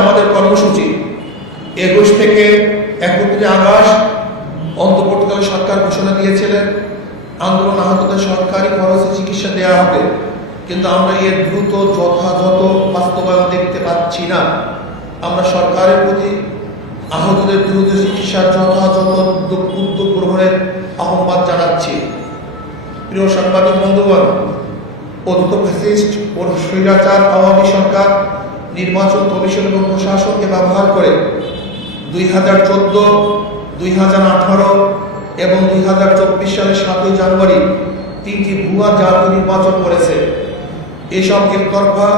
আমাদের কর্মসূচি ২১ থেকে ৩১ আগস্ট অন্তর্বর্তীকালীন সরকার ঘোষণা দিয়েছিলেন আন্দোলন আহতদের সরকারি খরচে চিকিৎসা দেওয়া হবে, কিন্তু আমরা এর দ্রুত যথাযথ বাস্তবায়ন দেখতে পাচ্ছি না। আমরা সরকারের প্রতি আহতদের দ্রুত চিকিৎসার যথাযথ উদ্যোগ গ্রহণের আহ্বান জানাচ্ছি। প্রিয় সাংবাদিক বন্ধুগণ, পতিত ফ্যাসিস্ট ও স্বৈরাচার আওয়ামী সরকার নির্বাচন কমিশন এবং প্রশাসনকে ব্যবহার করে 2014, 2018 এবং 2024 সালের 7 জানুয়ারি 3টি ভুয়া জাতীয় নির্বাচন করেছে। এসব একতরফা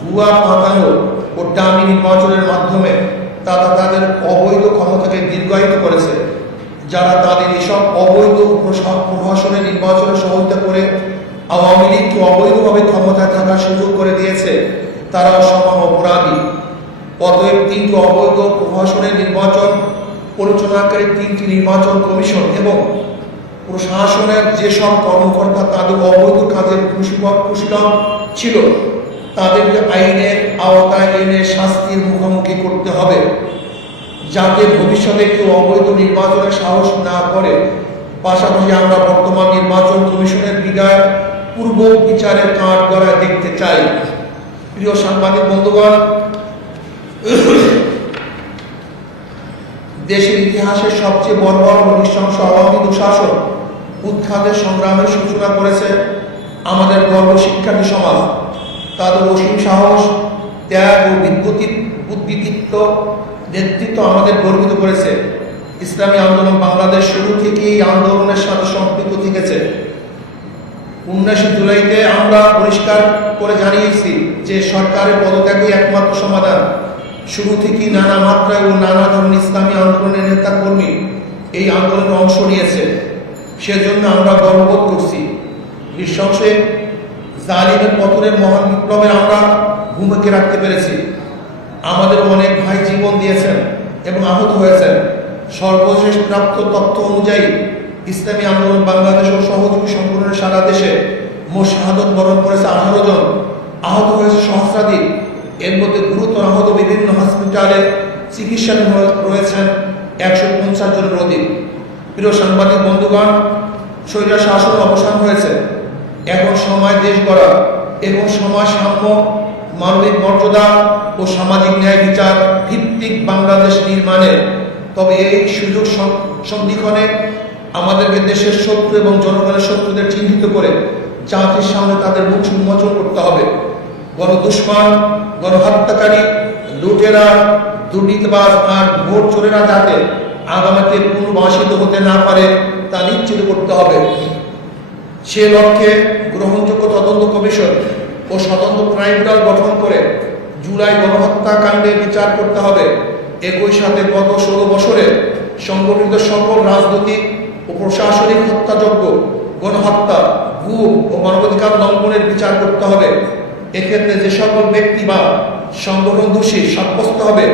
ভুয়া পাতানো ও ডামি নির্বাচনের মাধ্যমে তারা তাদের অবৈধ ক্ষমতাকে দীর্ঘায়িত করেছে। যারা তাদের এসব অবৈধ প্রশাসনের নির্বাচনে সহযোগিতা করে আওয়ামী লীগকে অবৈধভাবে ক্ষমতায় থাকার সুযোগ করে দিয়েছে, তারাও সমান অপরাধী। অতএব 3টি অবৈধ প্রশাসনের নির্বাচন পরিচালনাকারী 3টি নির্বাচন কমিশন এবং প্রশাসনের যেসব কর্মকর্তা তাদের অবৈধ কাজের কুশীলব ছিল, তাদেরকে আইনের আওতায় এনে শাস্তির মুখোমুখি করতে হবে, যাতে ভবিষ্যতে কেউ অবৈধ নির্বাচনের সাহস না করে। পাশাপাশি আমরা বর্তমান নির্বাচন কমিশনের বিদায় পূর্ব বিচারের কাঠগড়ায় দেখতে চাই। প্রিয় সাংবাদিক বন্ধুগণ, দেশের ইতিহাসের সবচেয়ে বর্বর ও নৃশংস আওয়ামী দুঃশাসন উৎখাতের সংগ্রামের সূচনা করেছে আমাদের গর্ব শিক্ষার্থী সমাজ। তাদের অসীম সাহস, ত্যাগ ও বুদ্ধিদীপ্ত নেতৃত্ব আমাদের গর্বিত করেছে। ইসলামী আন্দোলন বাংলাদেশ শুরু থেকেই এই আন্দোলনের সাথে সম্পৃক্ত থেকেছে। 19 জুলাইতে আমরা পরিষ্কার করে জানিয়েছি যে সরকারের পদত্যাগই একমাত্র সমাধান। শুরু থেকেই নানা মাত্রায় ও নানা ধরনের ইসলামী আন্দোলনের নেতা কর্মী এই আন্দোলনে অংশ নিয়েছে। সেজন্য আমরা গর্ববোধ করছি। নৃশংসে জালিমের পতনের মহান বিপ্লবে আমরা ভূমিকা রাখতে পেরেছি। আমাদের অনেক ভাই জীবন দিয়েছেন এবং আহত হয়েছেন। সর্বশেষ প্রাপ্ত তথ্য অনুযায়ী ইসলামী আন্দোলন বাংলাদেশ ও সহযোগী সংগঠনের সারা দেশে মোট শাহাদত বরণ করেছে 18 জন, আহত হয়েছে সহস্রাধিক। এর মধ্যে গুরুতর আহত বিভিন্ন হসপিটালে চিকিৎসাধীন রয়েছেন 150 জনের অধিক। প্রিয় সাংবাদিক বন্ধুগণ, স্বৈরাচার শাসন অবসান হয়েছে। এখন সময় দেশ গড়া এবং সমাজ সাম্য, মানবিক মর্যাদা ও সামাজিক ন্যায় বিচার ভিত্তিক বাংলাদেশ নির্মাণের। তবে এই সুযোগ সন্ধিক্ষণে আমাদেরকে দেশের শত্রু এবং জনগণের শত্রুদের চিহ্নিত করে জাতির সামনে তাদের মুখ উন্মোচন করতে হবে। গণদুশমন, গণহত্যাকারী, লুটেরা, দুর্নীতিবাজ আর ভোট চোরেরা যাতে আগামীতে পুনর্বাসিত হতে না পারে তা নিশ্চিত করতে হবে। সে লক্ষ্যে গ্রহণযোগ্য তদন্ত কমিশন ও স্বতন্ত্র ট্রাইব্যুনাল গঠন করে জুলাই গণহত্যাকাণ্ডের বিচার করতে হবে। একই সাথে গত 16 বছরে সংগঠিত সকল রাজনৈতিক ও প্রশাসনিক হত্যাযজ্ঞ, গণহত্যা, গুম ও মানবাধিকার লঙ্ঘনের বিচার করতে হবে। এক্ষেত্রে যে সকল ব্যক্তি বা সংগঠন দোষী সাব্যস্ত হবে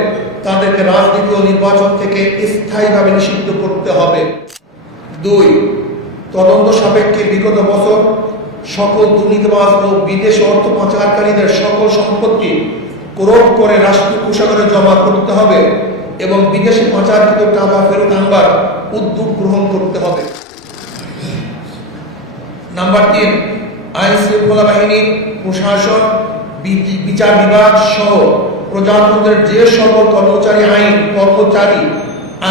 তাদেরকে রাজনীতি ও নির্বাচন থেকে স্থায়ীভাবে নিষিদ্ধ করতে হবে। 2. তদন্ত সাপেক্ষে বিগত বছর সকল দুর্নীতিবাজ ও বিদেশ অর্থ পাচারকারীদের সকল সম্পত্তি ক্রোধ করে রাষ্ট্রীয় কোষাগারে জমা করতে হবে এবং বিদেশে পাচারকৃত টাকা ফেরত আনবার উদ্যোগ গ্রহণ করতে হবে। নাম্বার 3, আইন শৃঙ্খলা বাহিনী, প্রশাসন, বিচার বিভাগ সহ প্রজাতন্ত্রের যে সকল কর্মচারী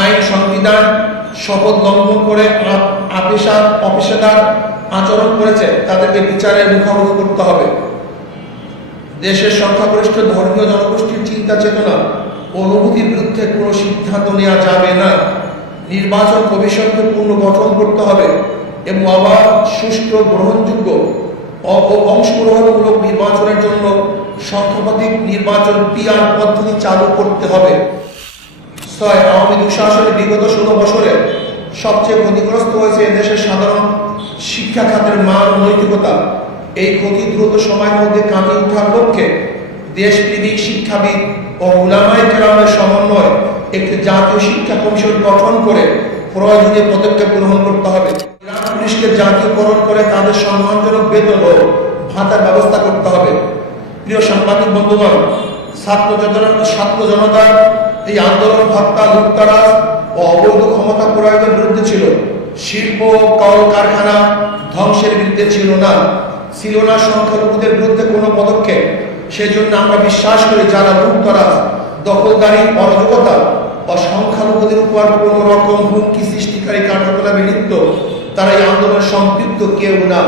আইন সংবিধান শপথ লঙ্ঘন করে অপেশাদার আচরণ করেছে তাদেরকে বিচারের মুখোমুখি করতে হবে। দেশের সংখ্যাগরিষ্ঠ ধর্মীয় জনগোষ্ঠীর চিন্তা চেতনা ও অনুভূতির বিরুদ্ধে কোনো সিদ্ধান্ত নেওয়া যাবে না। নির্বাচন কমিশনকে পুনর্গঠন করতে হবে এবং আবার সুষ্ঠু, গ্রহণযোগ্য ও অংশগ্রহণমূলক নির্বাচনের জন্য সংখ্যাধিক নির্বাচন PR পদ্ধতি চালু করতে হবে। 6. আওয়ামী দুঃশাসনের বিগত 16 বছরে সবচেয়ে ক্ষতিগ্রস্ত হয়েছে এদেশের সাধারণ শিক্ষা খাতের মান ও নৈতিকতা। এই ক্ষতি দ্রুত সময়ের মধ্যে কাটিয়ে ওঠার লক্ষ্যে দেশপ্রেমিক শিক্ষাবিদ ও উলামায়ে কেরামের সমন্বয়ে একটি জাতীয় শিক্ষা কমিশন গঠন করে প্রয়োজনীয় পদক্ষেপ গ্রহণ করতে হবে। পুলিশকে জাতীয়করণ করে তাদের সম্মানজনক বেতন ও ভাতার ব্যবস্থা করতে হবে। প্রিয় সাংবাদিক বন্ধুগণ, ছাত্র জনতার এই আন্দোলন হত্যা, লুটতরাজ ও অবৈধ ক্ষমতা প্রয়োগের বিরুদ্ধে ছিল। শিল্প কল কারখানা ধ্বংসের বিরুদ্ধে ছিল না সংখ্যালঘুদের বিরুদ্ধে কোনো পদক্ষেপ। সেজন্য আমরা বিশ্বাস করি যারা লুটতরাজ, দখলদারি, অরাজকতা বা সংখ্যালঘুদের উপর কোনো রকম হুমকি সৃষ্টিকারী কার্যকলাপে লিপ্ত, তারা এই আন্দোলনে সম্পৃক্ত কেউ না,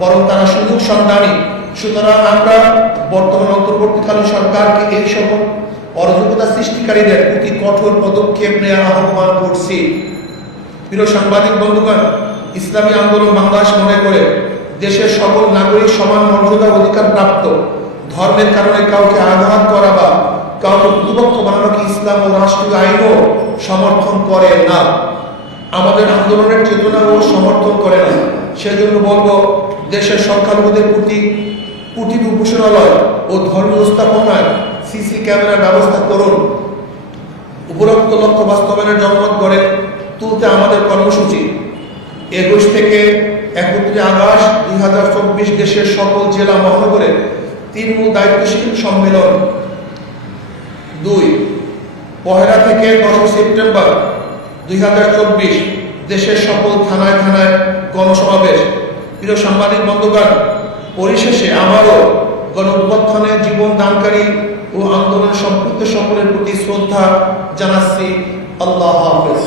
বরং তারা সুযোগ সন্ধানী। সুতরাং আমরা বর্তমান অন্তর্বর্তীকালীন সরকারকে এই সকল অরাজকতা সৃষ্টিকারীদের প্রতি কঠোর পদক্ষেপ নেওয়ার আহ্বান করছি। প্রিয় সাংবাদিক বন্ধুগণ, ইসলামী আন্দোলন বাংলাদেশ মনে করে দেশের সকল নাগরিক সমান মর্যাদা অধিকার প্রাপ্ত। ধর্মের কারণে কাউকে আঘাত করা বা কাউকে প্রতিপক্ষ বানানোকে ইসলাম ও রাষ্ট্রীয় আইনও সমর্থন করে না, আমাদের আন্দোলনের চেতনাও সমর্থন করে না। সেজন্য বলবো, দেশের সংখ্যালঘুদের প্রতি কুটির উপাসনালয় ও ধর্মীয় স্থাপনায় সিসি ক্যামেরার ব্যবস্থা করুন। উপরোক্ত লক্ষ্য বাস্তবায়নের জনমত গড়ে তুলতে আমাদের কর্মসূচি 21 থেকে 31 আগস্ট 2024 দেশের সকল জেলা মহানগরে তৃণমূল দায়িত্বশীল সম্মেলন। 2 পহেলা থেকে 10 সেপ্টেম্বর 2024 দেশের সকল থানায় থানায় গণসমাবেশ। প্রিয় সাংবাদিক বন্ধুগণ, পরিশেষে আমারও গণ অভ্যুত্থানে জীবন দানকারী ও আন্দোলন সম্পৃক্ত সকলের প্রতি শ্রদ্ধা জানাচ্ছি। আল্লাহ হাফেজ।